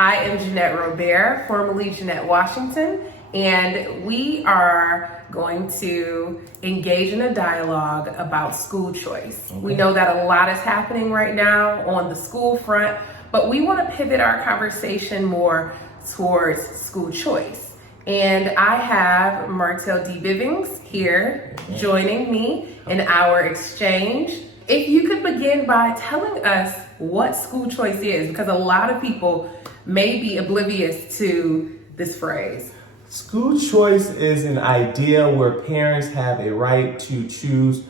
I am Jeanette Robert, formerly Jeanette Washington, and we are going to engage in a dialogue about school choice. We know that a lot is happening right now on the school front, but we want to pivot our conversation more towards school choice. And I have Martell D. Bivings here joining me in our exchange. If you could begin by telling us what school choice is, because a lot of people may be oblivious to this phrase. School choice is an idea where parents have a right to choose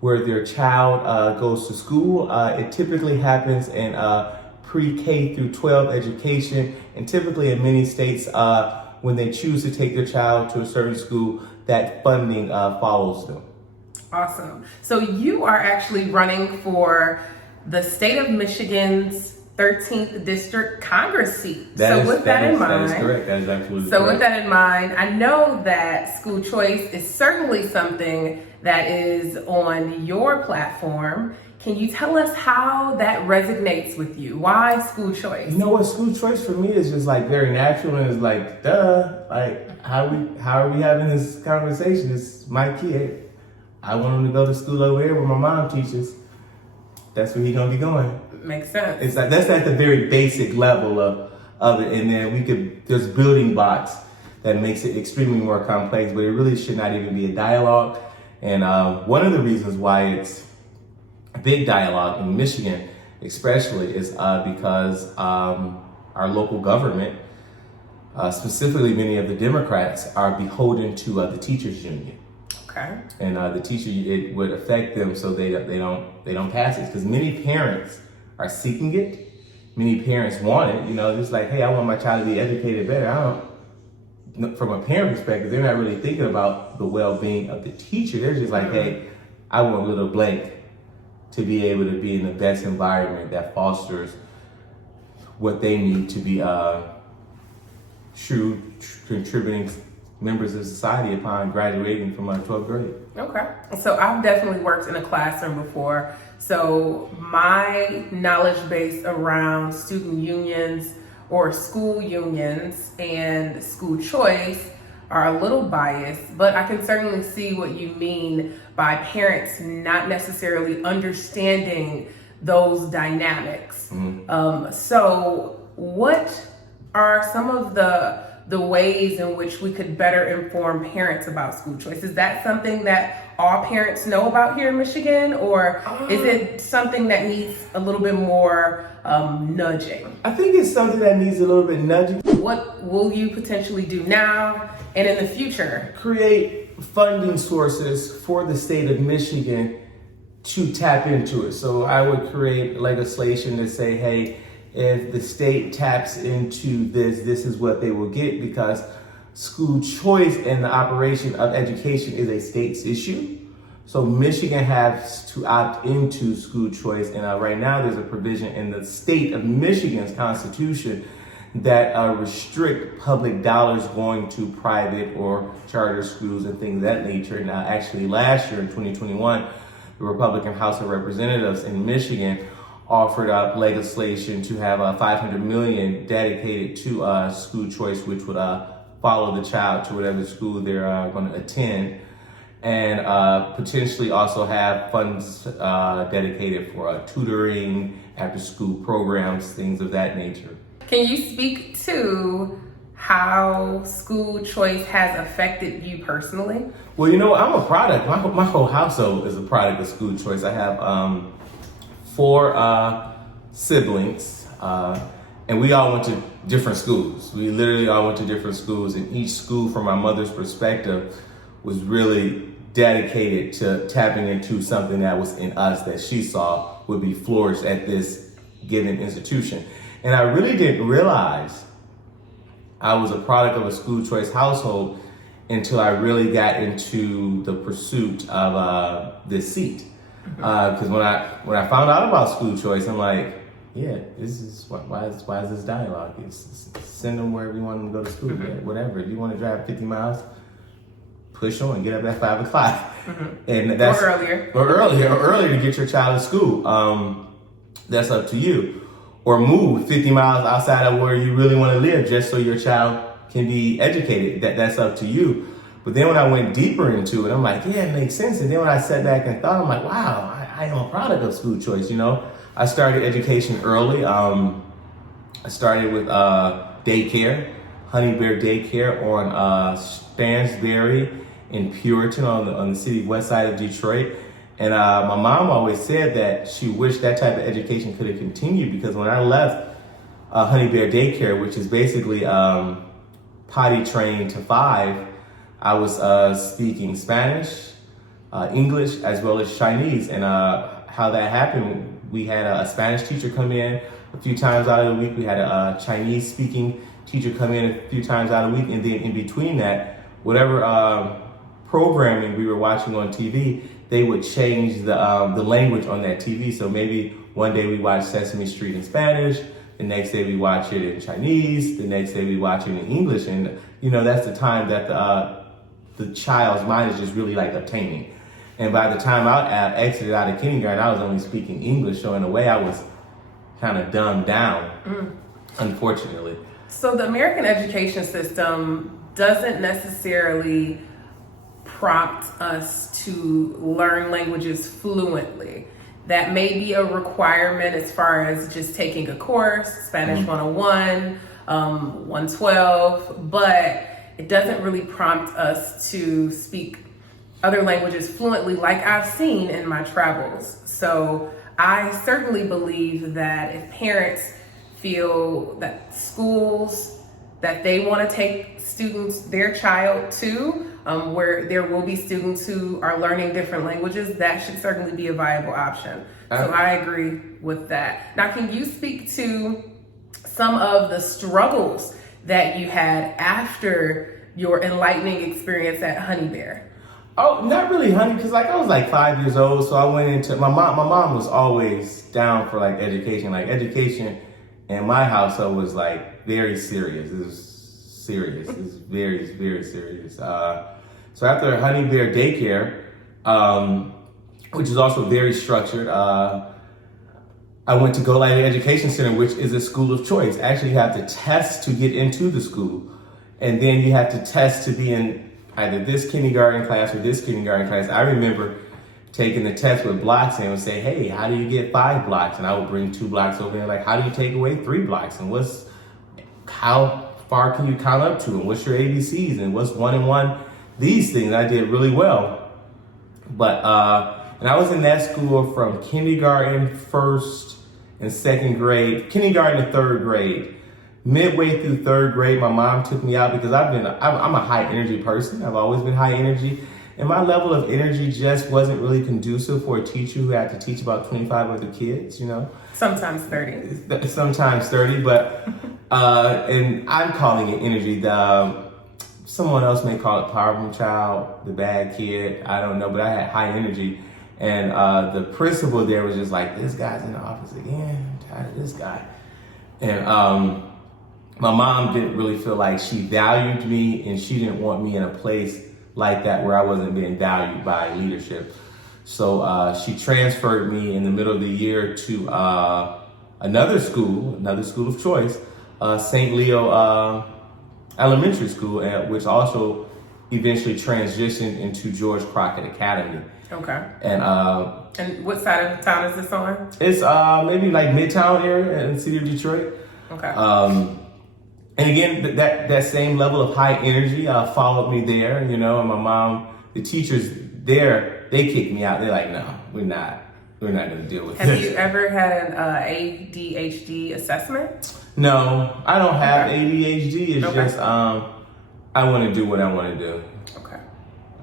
where their child goes to school. It typically happens in pre-K through 12 education, and typically in many states, when they choose to take their child to a certain school, that funding follows them. Awesome. So you are actually running for the state of Michigan's 13th District Congress seat. That is correct. That is absolutely correct. So with that in mind, I know that school choice is certainly something that is on your platform. Can you tell us how that resonates with you? Why school choice? You know what, school choice for me is just like very natural, and it's like, duh, like how are we having this conversation? It's my kid. I want him to go to school over here where my mom teaches. That's where he's gonna be going. Makes sense. It's like that's at the very basic level of it, and then there's building blocks that makes it extremely more complex, but it really should not even be a dialogue. And one of the reasons why it's a big dialogue in Michigan, especially, is because our local government, specifically many of the Democrats, are beholden to the teachers union. Okay. And the teacher, it would affect them so they don't pass it, because many parents are seeking it. Many parents want it, just like, hey, I want my child to be educated better. From a parent perspective, they're not really thinking about the well-being of the teacher. They're just like, hey, I want little blank to be able to be in the best environment that fosters what they need to be true contributing members of society upon graduating from 12th grade. Okay. So I've definitely worked in a classroom before. So my knowledge base around student unions or school unions and school choice are a little biased, but I can certainly see what you mean by parents not necessarily understanding those dynamics. So what are some of the ways in which we could better inform parents about school choice? Is that something that all parents know about here in Michigan, or is it something that needs a little bit more nudging? I think it's something that needs a little bit nudging. What will you potentially do now and in the future? Create funding sources for the state of Michigan to tap into it. So I would create legislation to say, hey, if the state taps into this is what they will get, because school choice and the operation of education is a state's issue. So Michigan has to opt into school choice, and right now there's a provision in the state of Michigan's constitution that restrict public dollars going to private or charter schools and things of that nature. Now, actually last year in 2021, the Republican House of Representatives in Michigan offered up legislation to have $500 million dedicated to school choice, which would follow the child to whatever school they're going to attend, and potentially also have funds dedicated for tutoring, after-school programs, things of that nature. Can you speak to how school choice has affected you personally? Well, I'm a product. My whole household is a product of school choice. I have 4 siblings, and we all went to different schools. We literally all went to different schools, and each school, from my mother's perspective, was really dedicated to tapping into something that was in us that she saw would be flourished at this given institution. And I really didn't realize I was a product of a school choice household until I really got into the pursuit of this seat. Because when I found out about school choice, I'm like, yeah, this is why is this dialogue? It's send them wherever you want them to go to school. Yeah, whatever. If you want to drive 50 miles, push on, get up at 5 o'clock, and that's or earlier to get your child to school. That's up to you. or move 50 miles outside of where you really want to live just so your child can be educated. That's up to you. But then when I went deeper into it, I'm like, yeah, it makes sense. And then when I sat back and thought, I'm like, wow, I am a product of school choice. I started education early. I started with daycare, Honey Bear Daycare on Stansbury in Puritan on the city west side of Detroit. And my mom always said that she wished that type of education could have continued, because when I left Honey Bear Daycare, which is basically potty trained to 5, I was speaking Spanish, English, as well as Chinese. And how that happened, we had a Spanish teacher come in a few times out of the week. We had a Chinese speaking teacher come in a few times out of the week. And then in between that, whatever programming we were watching on TV, they would change the language on that TV. So maybe one day we watch Sesame Street in Spanish, the next day we watch it in Chinese, the next day we watch it in English. And that's the time that the child's mind is just really like obtaining. And by the time I exited out of kindergarten, I was only speaking English. So in a way, I was kind of dumbed down, unfortunately. So the American education system doesn't necessarily prompt us to learn languages fluently. That may be a requirement as far as just taking a course, Spanish 101, 112, but it doesn't really prompt us to speak other languages fluently like I've seen in my travels. So I certainly believe that if parents feel that schools that they want to take their child to, where there will be students who are learning different languages, that should certainly be a viable option. So I agree with that. Now, can you speak to some of the struggles that you had after your enlightening experience at Honey Bear? Oh, not really, honey, because I was 5 years old, so I went into my mom was always down for education. Education in my household was very serious. It was serious. It was very, very serious. So after Honey Bear Daycare, which is also very structured, I went to Golightly Education Center, which is a school of choice. Actually, you have to test to get into the school, and then you have to test to be in either this kindergarten class or this kindergarten class. I remember taking the test with blocks, and would say, hey, how do you get 5 blocks? And I would bring 2 blocks over there, how do you take away 3 blocks? And how far can you count up to? And what's your ABCs? And what's 1 and 1? These things I did really well. But, and I was in that school from kindergarten, 1st and 2nd grade, kindergarten to 3rd grade. Midway through 3rd grade, my mom took me out because I'm a high energy person. I've always been high energy. And my level of energy just wasn't really conducive for a teacher who had to teach about 25 other kids, Sometimes 30. Sometimes 30, but, and I'm calling it energy. Someone else may call it problem child, the bad kid, I don't know, but I had high energy. And the principal there was just this guy's in the office again, I'm tired of this guy. And my mom didn't really feel like she valued me, and she didn't want me in a place like that where I wasn't being valued by leadership. So she transferred me in the middle of the year to another school of choice, St. Leo Elementary School, which also eventually transitioned into George Crockett Academy. Okay. And what side of town is this on? It's maybe Midtown area in the city of Detroit. Okay. And again, that same level of high energy followed me there, and my mom, the teachers there, they kicked me out. They're like, no, we're not going to deal with this. Have you ever had an ADHD assessment? No, I don't have ADHD. It's okay. just, I want to do what I want to do. Okay.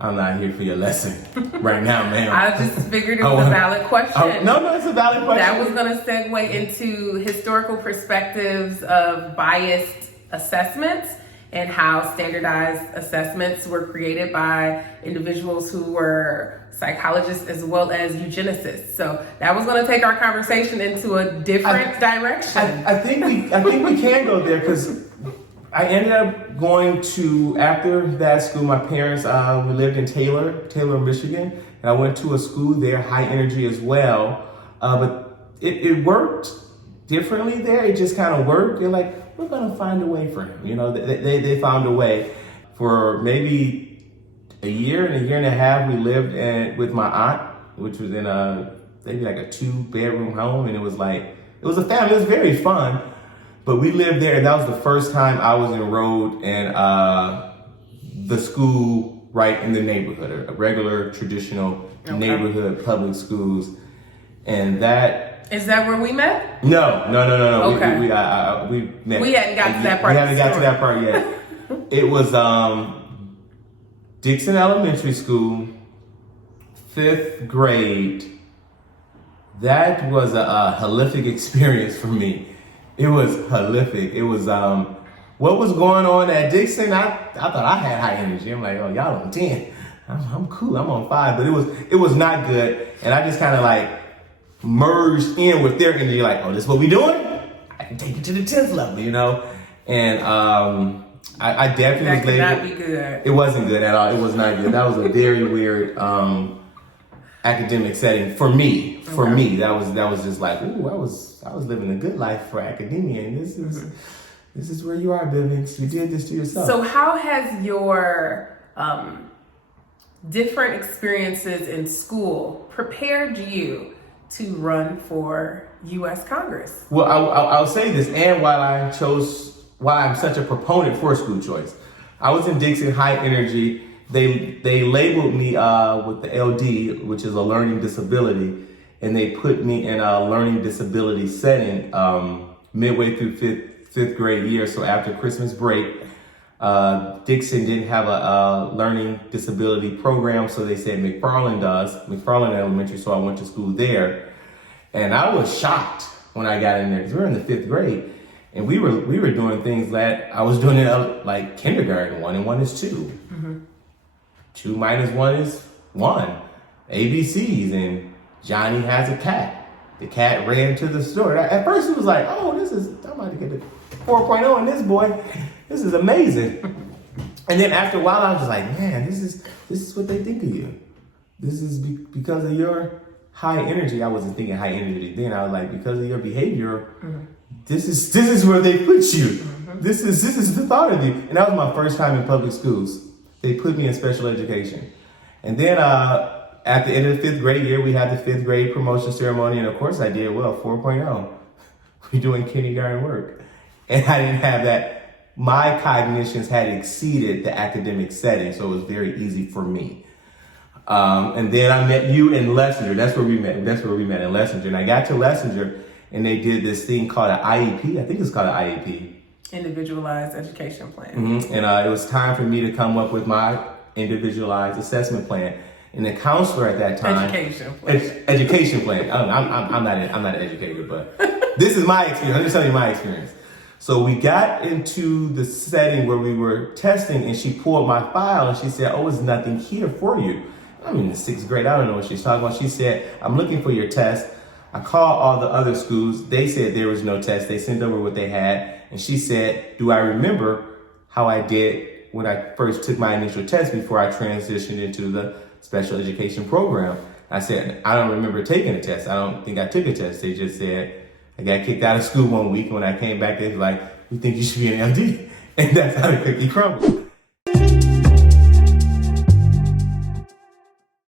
I'm not here for your lesson right now, ma'am. I just figured it was a valid question. No, it's a valid question. That was going to segue into historical perspectives of biased assessments and how standardized assessments were created by individuals who were psychologists as well as eugenicists. So that was going to take our conversation into a different direction. I think we can go there, because I ended up going to, after that school, my parents, we lived in Taylor, Michigan, and I went to a school there, high energy as well. But it worked differently there. It just kind of worked. They're like, we're gonna find a way for him. You know, they found a way. For maybe a year and a half, we lived with my aunt, which was in maybe like a 2-bedroom home, and it was a family. It was very fun, but we lived there, and that was the first time I was enrolled in the school right in the neighborhood, a regular traditional neighborhood public schools, and that. Is that where we met? No. Okay. We met. We hadn't got to that part. We haven't got to that part yet. It was Dixon Elementary School, 5th grade. That was a horrific experience for me. It was horrific. It was what was going on at Dixon. I thought I had high energy. I'm like, oh, y'all on 10. I'm cool. I'm on 5. But it was not good. And I just kind of like merged in with their energy. Like, oh, this is what we doing? I can take it to the 10th level, you know. And I definitely that could not be good. It wasn't good at all. It was not good. That was a very weird academic setting for me. For me, that was just like, ooh, I was living a good life for academia, and this is where you are, Bivings. You did this to yourself. So how has your different experiences in school prepared you to run for U.S. Congress? Well, I'll say this, and why I'm such a proponent for school choice. I was in Dixon High Energy. They labeled me with the LD, which is a learning disability, and they put me in a learning disability setting midway through fifth grade year. So after Christmas break, Dixon didn't have a learning disability program, so they said McFarland does, McFarland Elementary, so I went to school there. And I was shocked when I got in there, because we were in the 5th grade. And we were doing things that I was doing in like kindergarten. 1 and 1 is 2. Mm-hmm. 2 minus 1 is 1. ABCs, and Johnny has a cat. The cat ran to the store. At first it was like, oh, I'm about to get a 4.0 in this boy. This is amazing. And then after a while I was just like, man, this is what they think of you. This is because of your high energy. I wasn't thinking high energy then. I was like, because of your behavior, this is where they put you. This is the thought of you. And that was my first time in public schools. They put me in special education. And then at the end of the 5th grade year, we had the 5th grade promotion ceremony. And of course I did well, 4.0. We're doing kindergarten work. And I didn't have that. My cognitions had exceeded the academic setting, so it was very easy for me. And then I met you in Lessinger. That's where we met in Lessinger. And I got to Lessinger, and they did this thing called an IEP. I think it's called an IEP. Individualized Education Plan. Mm-hmm. And it was time for me to come up with my individualized assessment plan. And the counselor at that time... Education plan. I'm not an educator, but this is my experience. I'm just telling you my experience. So we got into the setting where we were testing, and she pulled my file, and she said, oh, there's nothing here for you. I'm in the 6th grade. I don't know what she's talking about. She said, I'm looking for your test. I called all the other schools. They said there was no test. They sent over what they had. And she said, do I remember how I did when I first took my initial test before I transitioned into the special education program? I said, I don't remember taking a test. I don't think I took a test. They just said, I got kicked out of school one week. When I came back, they was like, we think you should be an MD. And that's how the cookie crumbled.